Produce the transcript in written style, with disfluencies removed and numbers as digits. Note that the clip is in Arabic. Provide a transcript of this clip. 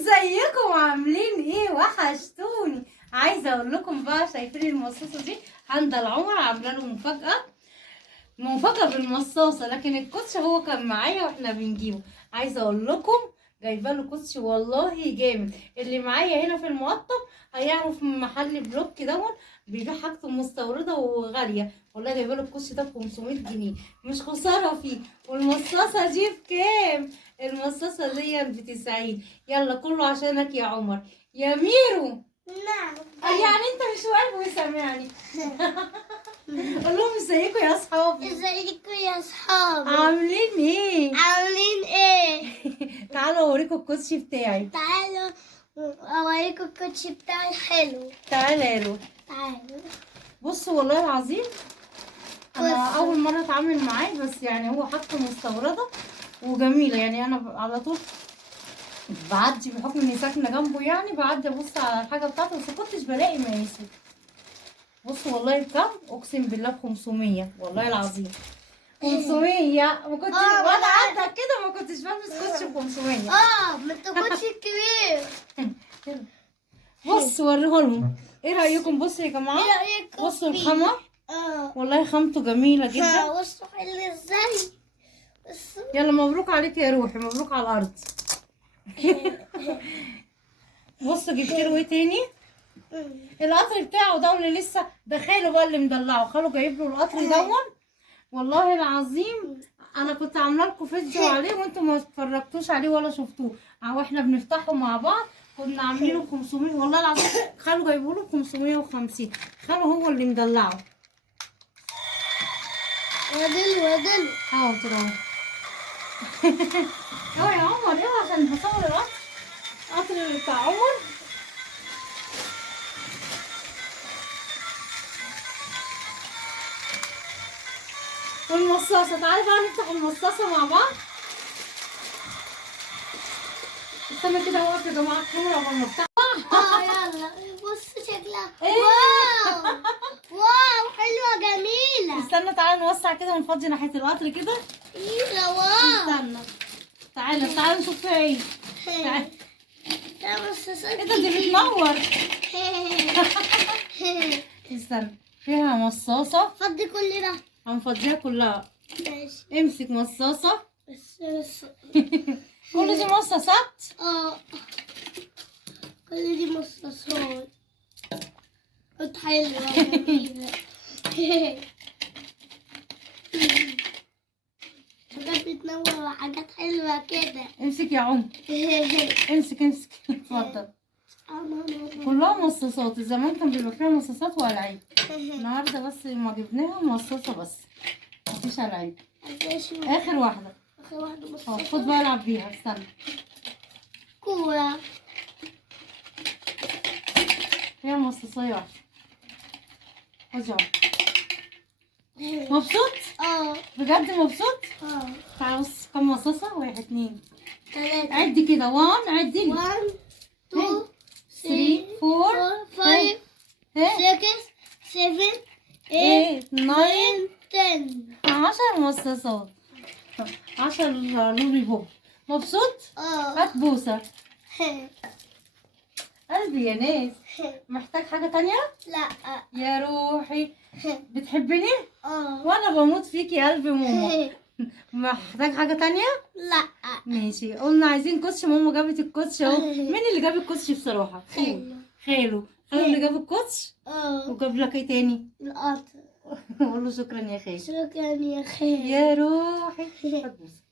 ازيكم عاملين ايه؟ وحشتوني. عايزه اقول لكم بقى، شايفين المصاصه دي؟ هندل عمر عامله له مفاجاه بالمصاصه، لكن الكوتش هو كان معايا واحنا بنجيبه. عايزه اقول لكم جايبه له كوتش والله جامد. اللي معايا هنا في المقطم هيعرف من محل بلوك دون بيبيع حاجته مستورده وغاليه. والله جايبه له الكوتش ده ب 500 جنيه، مش خساره فيه. والمصاصه دي بكام؟ المصاصه دي ب90. يلا كله عشانك يا عمر. يا ميرو، نعم. يعني انت مش واقف وسامعني؟ قول لهم ازيكم يا اصحابي، ازيكم يا اصحابي؟ عاملين ايه؟ عاملين ايه؟ تعالوا اوريكم الكوتشي بتاعي. تعالوا اوريكم الكوتشي بتاعي حلو. تعالى يا رو. تعالوا. بصوا والله العظيم انا بص. اول مره اتعامل معاه، بس يعني هو حاجته مستورده وجميله. يعني انا على طول بعدي بحكم اني ساكنه جنبه، يعني بعدي ابص على الحاجه بتاعته، بس كنتش بلاقي مقاسه. بصوا والله بكام؟ اقسم بالله ب500 والله العظيم. 500 ما كنتش وانا قاعده كده ما كنتش بلبس كوتش ب500. ما انت كوتشي كبير. بص وريهولهم. ايه رايكم؟ بصوا يا جماعه، ايه رايكم بصوا فيه؟ الخامه، والله خامته جميله جدا. بصوا حلو ازاي. بصوا. يلا مبروك عليك يا روحي، مبروك على الارض. بصوا جبت له ايه تاني؟ القطر بتاعه ده اللي لسه ده خاله بقى اللي مدلعه. خاله جايب له القطر دون والله العظيم. انا كنت عامله لكم فيديو عليه وانتم ما اتفرجتوش عليه ولا شفتوه. واحنا بنفتحه مع بعض كنا عاملينه ب 500 والله العظيم. خاله جايبه له ب 550. خاله هو اللي مدلعه. ودل حاضر اهو. اهو يا عمر، ايه عشان بصور القطر بتاع عمر. والمصاصة، تعالي بقى نفتح المصاصة مع بعض. استنى كده واقف يا جماعة الكاميرا قبل ما افتح. يلا بصوا شكلها. إيه؟ واو حلوة جميلة. استنى تعالى نوسع كده ونفضي ناحية القطر كده. ايه واو. استنى، تعالى نشوف فيها ايه. تعالى. ايه ده؟ دي بتنور. استنى، فيها مصاصة. فضي كل ده. هنفضيها كلها. ماشي. امسك مصاصة. بس كل دي مصاصات. كل دي مصاصات. قلت حلوة جميلة. حاجات بتنور وحاجات حلوة كده. امسك يا عم، امسك اتفضل. كلها مصاصات. زمان كان بيبقى فيها مصاصات والعاب. النهارده بس ما جبناها مصاصة بس، مفيش العاب. اخر واحدة. اخر واحدة مصاصة. خد بقى العب بيها. استنى، كورة. فيها مصاصية واحدة. خد يا عم. مبسوط؟ بجد مبسوط؟ تعالى بص كم مصاصة. 1 2 3. عدي كده. 1 عدي لي. 1 2 3 4 5 6 7 8 8 9 10. 10 مصاصات. 10 لولي بوب. مبسوط؟ هات بوسة. قلبي يا ناس. محتاج حاجة تانية؟ لا. يا روحي، بتحبني؟ اه. وانا بموت فيك يا قلبي ماما. محتاج حاجة تانية؟ لا. ماشي. قلنا عايزين كوتش، ماما جابت الكوتش اهو. مين اللي جاب الكوتش بصراحة؟ خاله اللي جاب الكوتش. وجاب لك ايه تاني؟ القطر. قول له شكرا يا خالي. شكرا يا خالي. يا روحي. هات بوسة.